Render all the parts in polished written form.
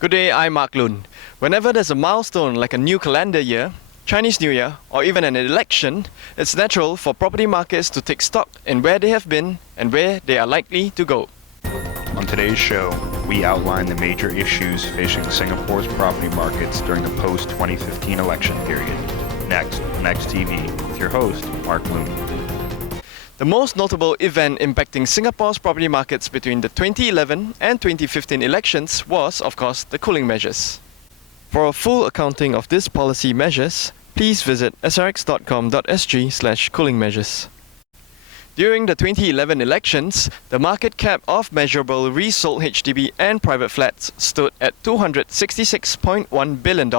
Good day, I'm Mark Lun. Whenever there's a milestone like a new calendar year, Chinese New Year, or even an election, it's natural for property markets to take stock in where they have been and where they are likely to go. On today's show, we outline the major issues facing Singapore's property markets during the post-2015 election period. Next on XTV with your host, Mark Lun. The most notable event impacting Singapore's property markets between the 2011 and 2015 elections was, of course, the cooling measures. For a full accounting of these policy measures, please visit srx.com.sg/cooling measures. During the 2011 elections, the market cap of measurable resold HDB and private flats stood at $266.1 billion.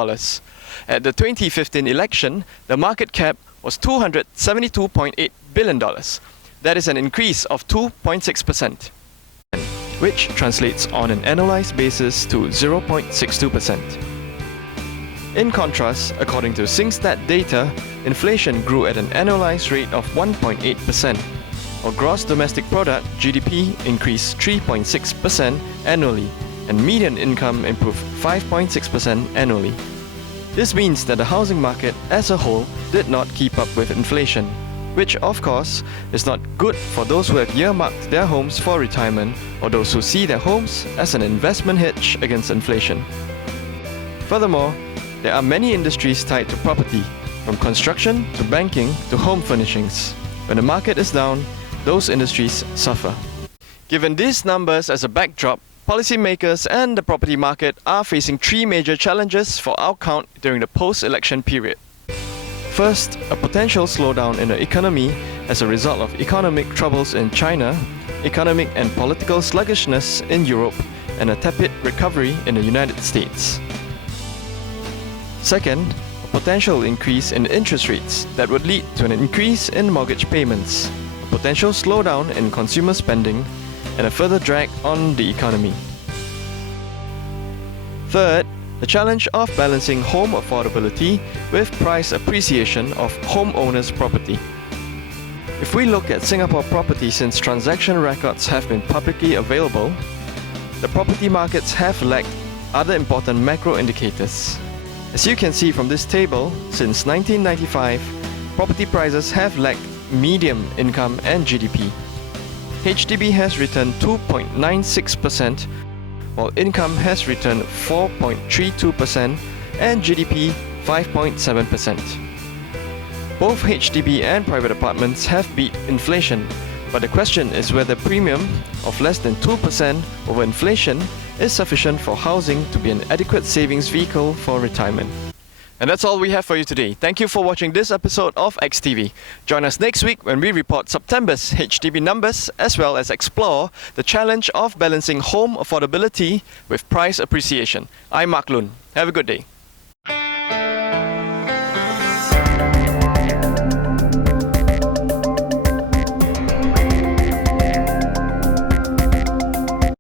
At the 2015 election, the market cap was $272.8 billion. That is an increase of 2.6%, which translates on an annualized basis to 0.62%. In contrast, according to SingStat data, inflation grew at an annualized rate of 1.8%, while gross domestic product (GDP) increased 3.6% annually, and median income improved 5.6% annually. This means that the housing market as a whole did not keep up with inflation, which of course is not good for those who have earmarked their homes for retirement or those who see their homes as an investment hedge against inflation. Furthermore, there are many industries tied to property, from construction to banking to home furnishings. When the market is down, those industries suffer. Given these numbers as a backdrop, policymakers and the property market are facing three major challenges for our count during the post-election period. First, a potential slowdown in the economy as a result of economic troubles in China, economic and political sluggishness in Europe, and a tepid recovery in the United States. Second, a potential increase in interest rates that would lead to an increase in mortgage payments, a potential slowdown in consumer spending, and a further drag on the economy. Third, the challenge of balancing home affordability with price appreciation of homeowners' property. If we look at Singapore property since transaction records have been publicly available, the property markets have lagged other important macro indicators. As you can see from this table, since 1995, property prices have lagged median income and GDP. HDB has returned 2.96%, while income has returned 4.32% and GDP 5.7%. Both HDB and private apartments have beat inflation, but the question is whether premium of less than 2% over inflation is sufficient for housing to be an adequate savings vehicle for retirement. And that's all we have for you today. Thank you for watching this episode of XTV. Join us next week when we report September's HDB numbers as well as explore the challenge of balancing home affordability with price appreciation. I'm Mark Lun. Have a good day.